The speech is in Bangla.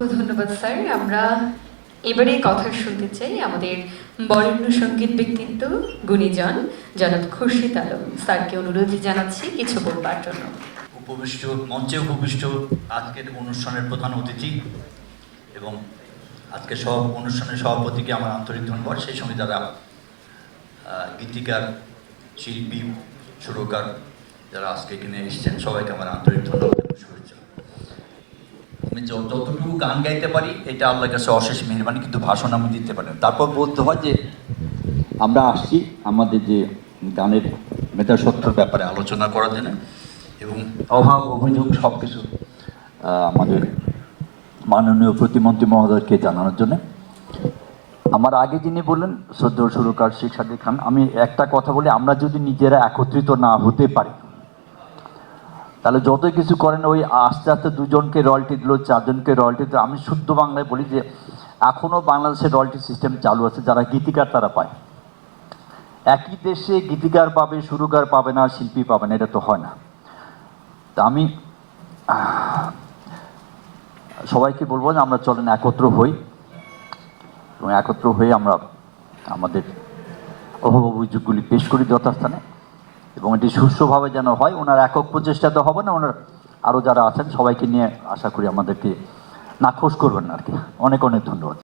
ধন্যবাদ স্যার। আমরা এবারে কথা শুনতে চাই আমাদের বরেণ্য সঙ্গীত ব্যক্তিত্ব গুণীজন জনাব খুরশিদ আলম স্যারকে অনুরোধ জানাচ্ছি কিছু বলবার জন্য। উপবিষ্ট মঞ্চে উপবিষ্ট আজকের অনুষ্ঠানের প্রধান অতিথি এবং আজকের অনুষ্ঠানের সভাপতিকে আমার আন্তরিক ধন্যবাদ। সেই সঙ্গে যারা গীতিকার, শিল্পী, সুরকার যারা আজকে এখানে এসেছেন সবাইকে আমার আন্তরিক ধন্যবাদ এবং শুভেচ্ছা। আমি যতটুকু গান গাইতে পারি এটা আল্লাহর কাছে অশেষ মেহেরবানি, কিন্তু ভাষণ আমি দিতে পারি না। তারপর বলতে হয় যে আমরা আসছি আমাদের যে গানের মেধাস্বত্বর ব্যাপারে আলোচনা করার জন্য এবং অভাব অভিযোগ সব কিছু আমাদের মাননীয় প্রতিমন্ত্রী মহোদয়কে জানানোর জন্য। আমার আগে যিনি বললেন শ্রদ্ধেয় সুরকার শেখ সাদিক খান, আমি একটা কথা বলি, আমরা যদি নিজেরা একত্রিত না হতে পারি তাহলে যতই কিছু করেন ওই আস্তে আস্তে দুজনকে রয়্যালটি দিল, চারজনকে রয়্যালটি দিল। আমি শুদ্ধ বাংলায় বলি যে এখনও বাংলাদেশের রয়্যালটি সিস্টেম চালু আছে, যারা গীতিকার তারা পায়। একই দেশে গীতিকার পাবে, সুরকার পাবে না, শিল্পী পাবে না, এটা তো হয় না। তা আমি সবাইকে বলবো যে আমরা চলেন একত্র হই এবং একত্র হয়ে আমরা আমাদের অভাব অভিযোগগুলি পেশ করি যথাস্থানে এবং এটি সুষ্ঠুভাবে যেন হয়। ওনার একক প্রচেষ্টা তো হবে না, ওনার আরও যারা আছেন সবাইকে নিয়ে আশা করি আমাদেরকে নাখোশ করবেন না আর কি। অনেক অনেক ধন্যবাদ।